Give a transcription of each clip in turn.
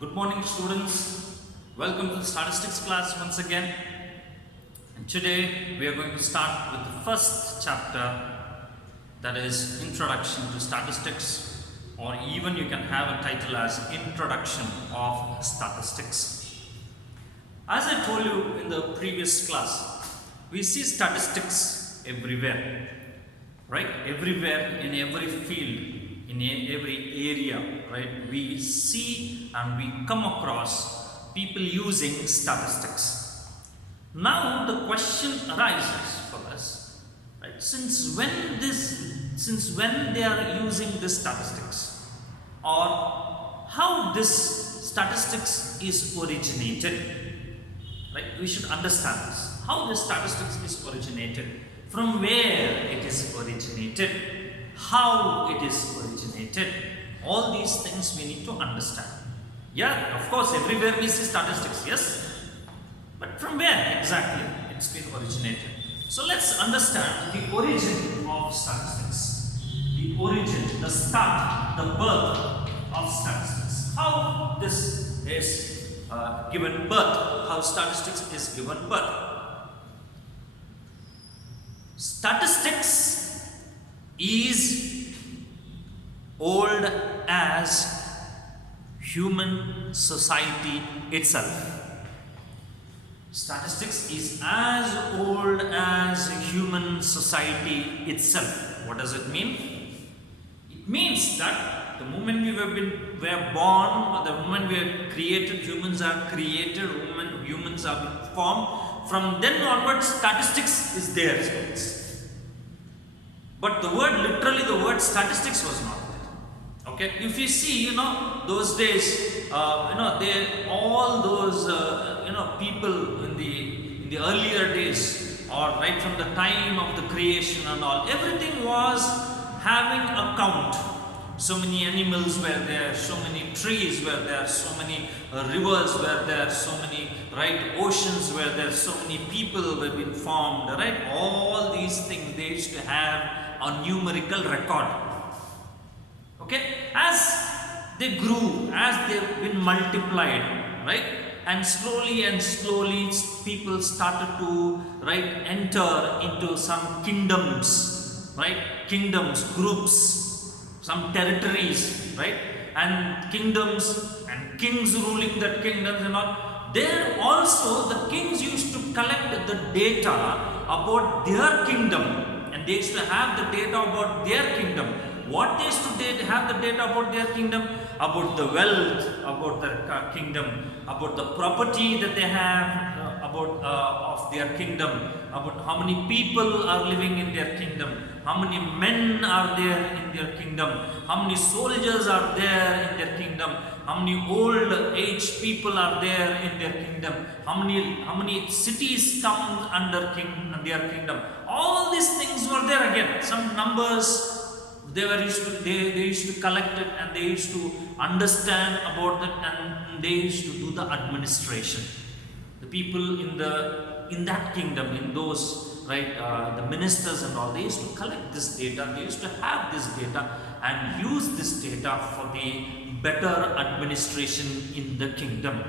Good morning, students. Welcome to the statistics class once again. And today we are going to start with the first chapter, that is Introduction to Statistics, or even you can have a title as Introduction of Statistics. As I told you in the previous class, we see statistics everywhere, right? Everywhere, in every field, in every area, right? We see and we come across people using statistics. Now the question arises for us, right? Since when they are using this statistics, or how this statistics is originated, right? We should understand this. How this statistics is originated, from where it is originated, how it is originated. All these things we need to understand. Yeah, of course, everywhere we see statistics, yes? But from where exactly it's been originated? So let's understand the origin of statistics. The origin, the start, the birth of statistics. How this is given birth, how statistics is given birth. Statistics is old as human society itself. Statistics is as old as human society itself. What does it mean? It means that the moment we were born, or the moment we are created, humans are created, humans are formed. From then onwards, statistics is there. But the word statistics was not there. Okay, if you see, those days, all those, people in the earlier days, or right from the time of the creation and all, everything was having a count. So many animals were there, so many trees were there, so many rivers were there, so many oceans were there, so many people were being formed, right? All these things they used to have a numerical record. Okay, as they grew, as they've been multiplied, right? And slowly people started to enter into some kingdoms, right? Kingdoms, groups, some territories, right? And kingdoms and kings ruling that kingdoms and all. There also the kings used to collect the data about their kingdom. And they used to have the data about their kingdom. What they used to have the data about their kingdom? About the wealth, about their kingdom, about the property that they have, of their kingdom, about how many people are living in their kingdom, how many men are there in their kingdom, how many soldiers are there in their kingdom, how many old age people are there in their kingdom, how many cities come under their kingdom. All these things were there again. Some numbers they used to collect it, and they used to understand about it, and they used to do the administration. The people in that kingdom, in those the ministers and all, they used to collect this data. They used to have this data and use this data for the better administration in the kingdom.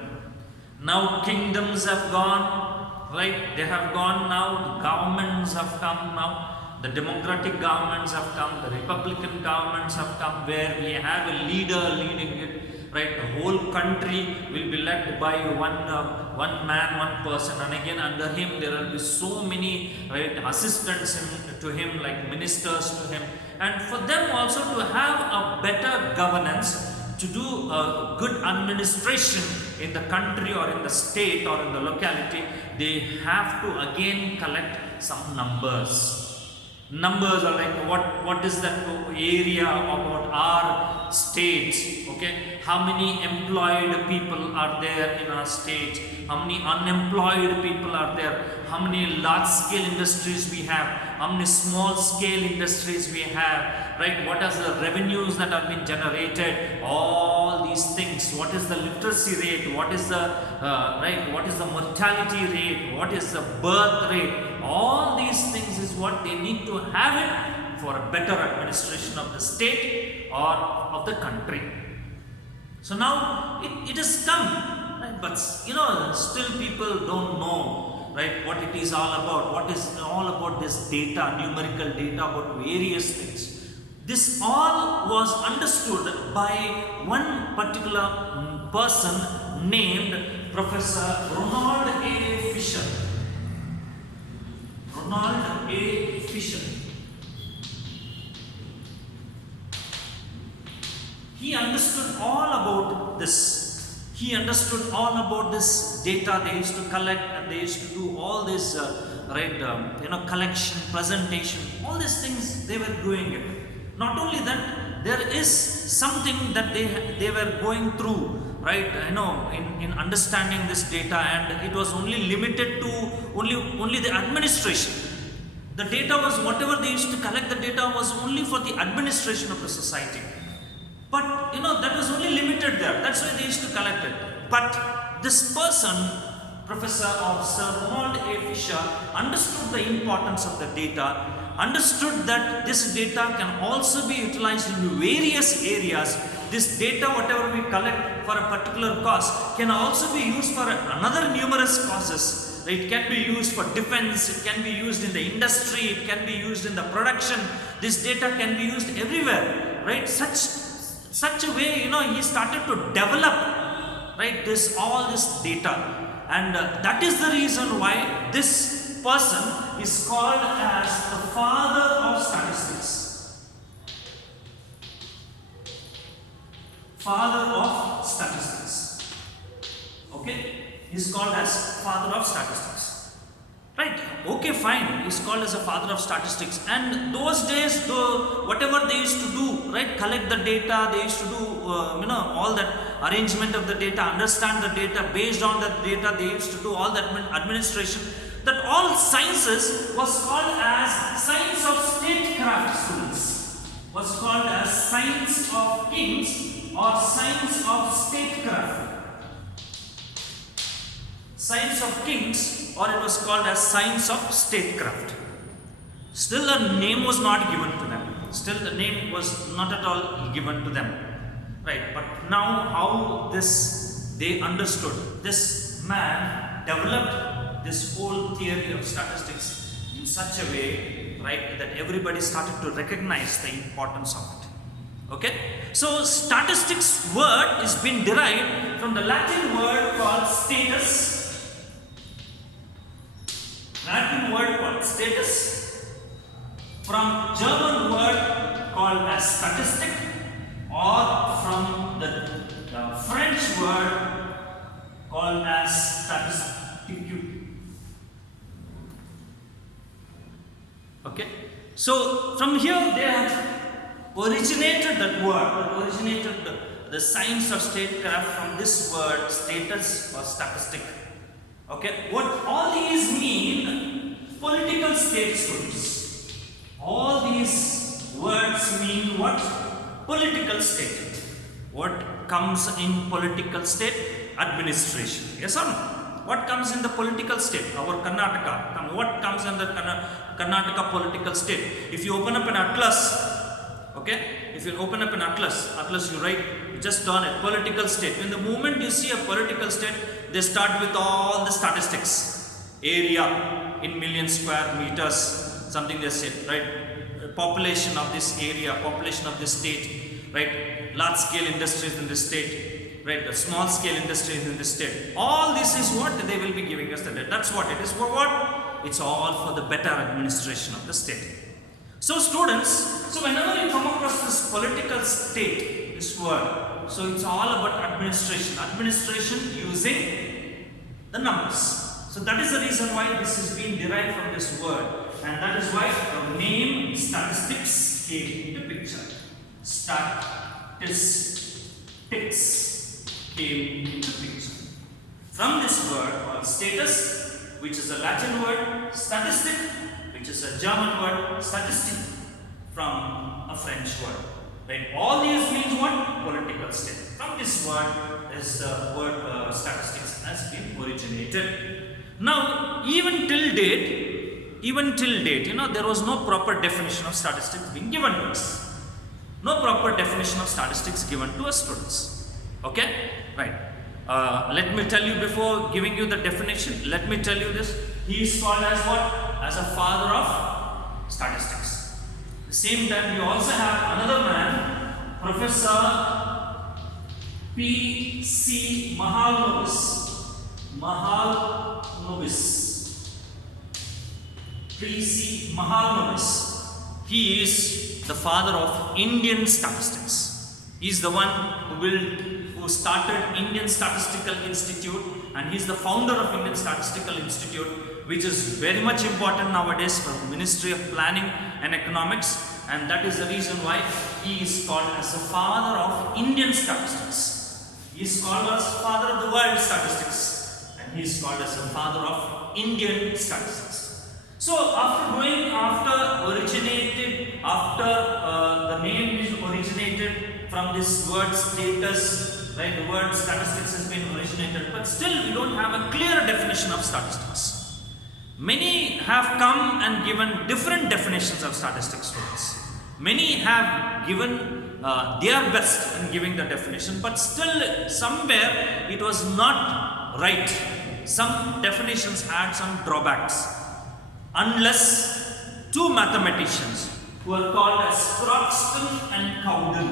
Now kingdoms have gone, right? They have gone now. The governments have come now. The democratic governments have come. The republican governments have come, where we have a leader leading it, right? The whole country will be led by one man, one person, and again under him there will be so many assistants to him, like ministers to him, and for them also to have a better governance, to do a good administration in the country or in the state or in the locality. They have to again collect some numbers. Numbers are like what is that area about our state, okay? How many employed people are there in our state? How many unemployed people are there? How many large scale industries we have? How many small scale industries we have, right? What are the revenues that have been generated? All these things. What is the literacy rate? What is the what is the mortality rate? What is the birth rate? All these things is what they need to have it for a better administration of the state or of the country. So now it has come, right? But still people don't know, right, what it is all about. What is all about this data, numerical data about various things. This all was understood by one particular person named Professor Ronald A. Fisher. Ronald A. Fisher. He understood all about this. He understood all about this data they used to collect, and they used to do all this, collection, presentation, all these things they were doing it. Not only that, there is something that they were going through, right? In understanding this data, and it was only limited to only the administration. The data was whatever they used to collect. The data was only for the administration of the society. But that was only limited there. That's why they used to collect it. But this person, Professor or Sir Ronald A. Fisher, understood the importance of the data, understood that this data can also be utilized in various areas. This data, whatever we collect for a particular cause, can also be used for another numerous causes. It can be used for defense, it can be used in the industry, it can be used in the production. This data can be used everywhere, right? Such a way, he started to develop, right, all this data. And that is the reason why this person is called as the father of statistics. Father of statistics. Okay? He's called as father of statistics. Right? Okay, fine. He's called as a father of statistics. And those days, whatever they used to do, right, collect the data, they used to do, all that arrangement of the data, understand the data, based on the data, they used to do all that administration. That all sciences was called as science of statecraft, students. Was called as science of kings or science of statecraft. Science of kings, or it was called as science of statecraft. Still a name was not given to them. Still the name was not at all given to them. Right, but now how they understood, this man developed this whole theory of statistics in such a way, right, that everybody started to recognize the importance of it. Okay, so statistics word is been derived from the Latin word called status. Latin word called status, from German word called as statistic, or from the French word called as statistique. Okay, so from here they have originated that word, originated the science of statecraft from this word status or statistic. Okay, what all these mean? Political state, students. All these words mean what? Political state. What comes in political state? Administration. Yes or no? What comes in the political state? Our Karnataka. What comes in the Karnataka political state? If you open up an atlas, okay? If you open up an atlas you write, you just turn it, political state. When the moment you see a political state, they start with all the statistics. Area in million square meters, something they said, right? Population of this area, population of this state, right? Large scale industries in this state, right? The small scale industries in this state. All this is what they will be giving us the data. That's what it is. For what? It's all for the better administration of the state. So students, so whenever you come across this political state, this word, so it's all about administration. Administration using the numbers. So that is the reason why this is being derived from this word. And that is why the name statistics came into picture. Statistics came into picture. From this word called status, which is a Latin word, statistic, which is a German word, statistic, from a French word. Right? All these means what? Political state. From this word, this word statistics has been originated. Now, even till date, there was no proper definition of statistics being given to us. No proper definition of statistics given to us, students. Okay, right. Let me tell you before giving you the definition. Let me tell you this. He is called as what? As a father of statistics. At the same time, you also have another man, Professor P.C. Mahalanobis. P.C. Mahalanobis. He is the father of Indian statistics. He is the one who started Indian Statistical Institute, and he is the founder of Indian Statistical Institute, which is very much important nowadays for the Ministry of Planning and Economics, and that is the reason why he is called as the father of Indian statistics. He is called as father of the world statistics, and he is called as the father of Indian statistics. So after the name is originated from this word status, right? The word statistics has been originated, but still we don't have a clear definition of statistics. Many have come and given different definitions of statistics to us. Many have given their best in giving the definition, but still somewhere it was not right. Some definitions had some drawbacks. Unless two mathematicians who are called as Croxton and Cowden.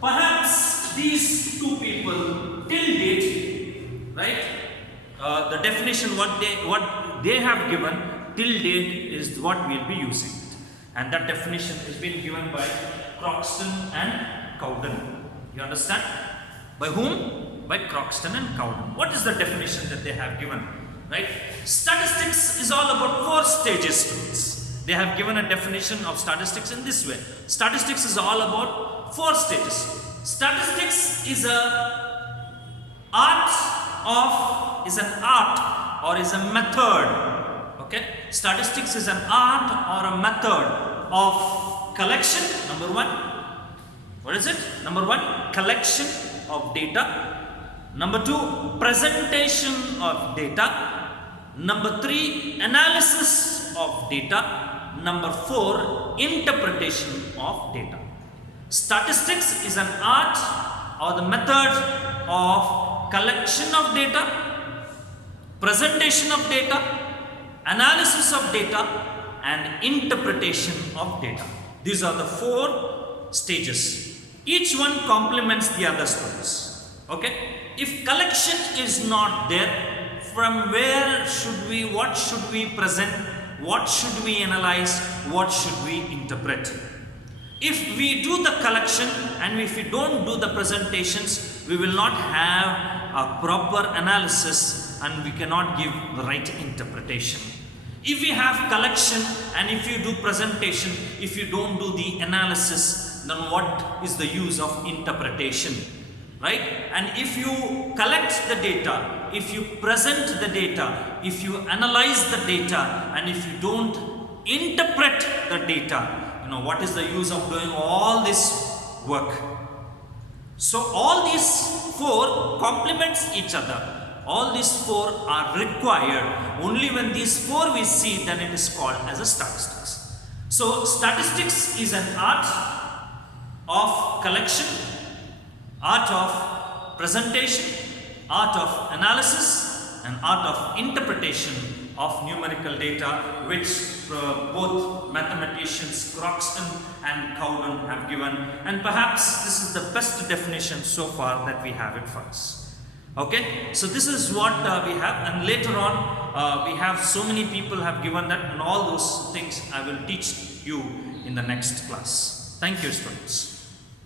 Perhaps these two people till date, right? The definition what they have given till date is what we'll be using, and that definition has been given by Croxton and Cowden. You understand? By whom? By Croxton and Cowden. What is the definition that they have given? Right? Statistics is all about 4 stages to this. They have given a definition of statistics in this way. Statistics is all about 4 stages. Statistics is an art or is a method. Okay? Statistics is an art or a method of collection. Number 1. What is it? Number 1, collection of data. Number 2, presentation of data. Number 3, analysis of data. Number 4, interpretation of data. Statistics is an art or the method of collection of data, presentation of data, analysis of data, and interpretation of data. These are the 4 stages. Each one complements the other stories. Okay? If collection is not there, from where should we, what should we present, what should we analyze, what should we interpret? If we do the collection and if we don't do the presentations, we will not have a proper analysis and we cannot give the right interpretation. If we have collection and if you do presentation, if you don't do the analysis, then what is the use of interpretation? Right? And if you collect the data, if you present the data, if you analyze the data, and if you don't interpret the data, what is the use of doing all this work? So all these 4 complements each other. All these 4 are required. Only when these 4 we see, then it is called as a statistics. So statistics is an art of collection, art of presentation, art of analysis, and art of interpretation of numerical data, which both mathematicians Croxton and Cowden have given, and perhaps this is the best definition so far that we have it for us. Okay, so this is what we have, and later on we have so many people have given that, and all those things I will teach you in the next class. Thank you, students.